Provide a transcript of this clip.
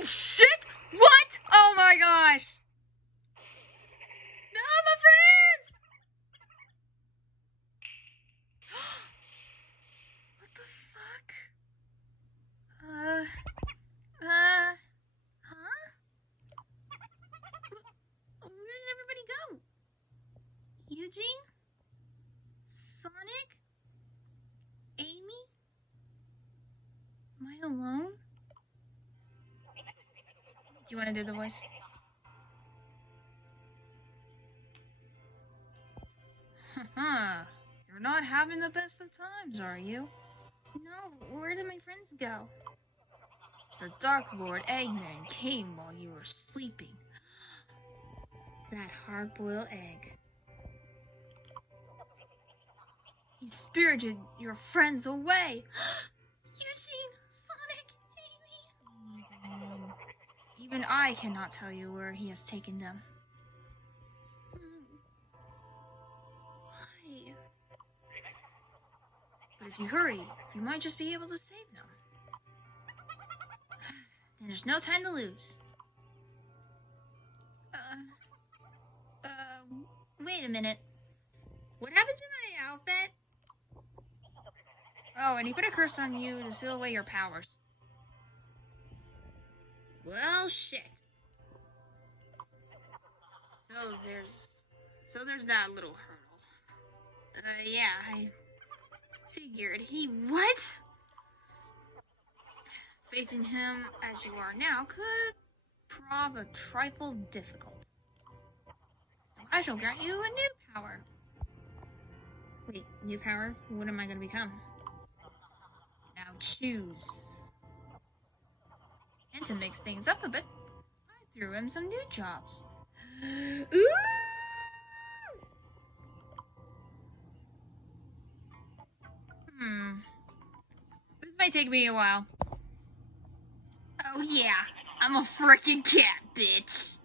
Holy shit! What? Oh my gosh! No, my friends! What the fuck? Huh? Where did everybody go? Eugene? Sonic? Amy? Am I alone? Do you want to do the voice? Haha. You're not having the best of times, are you? No, where did my friends go? The Dark Lord Eggman came while you were sleeping. That hard-boiled egg. He spirited your friends away. Eugene, Sonic, Amy. Even I cannot tell you where he has taken them. Why? But if you hurry, you might just be able to save them. And there's no time to lose. Wait a minute. What happened to my outfit? Oh, and he put a curse on you to seal away your powers. Well, shit. So there's that little hurdle. Yeah, I figured what? Facing him as you are now could prove a trifle difficult. So I shall grant you a new power. Wait, new power? What am I gonna become? Now choose. And to mix things up a bit, I threw him some new jobs. Ooh! This might take me a while. Oh yeah, I'm a freaking cat, bitch.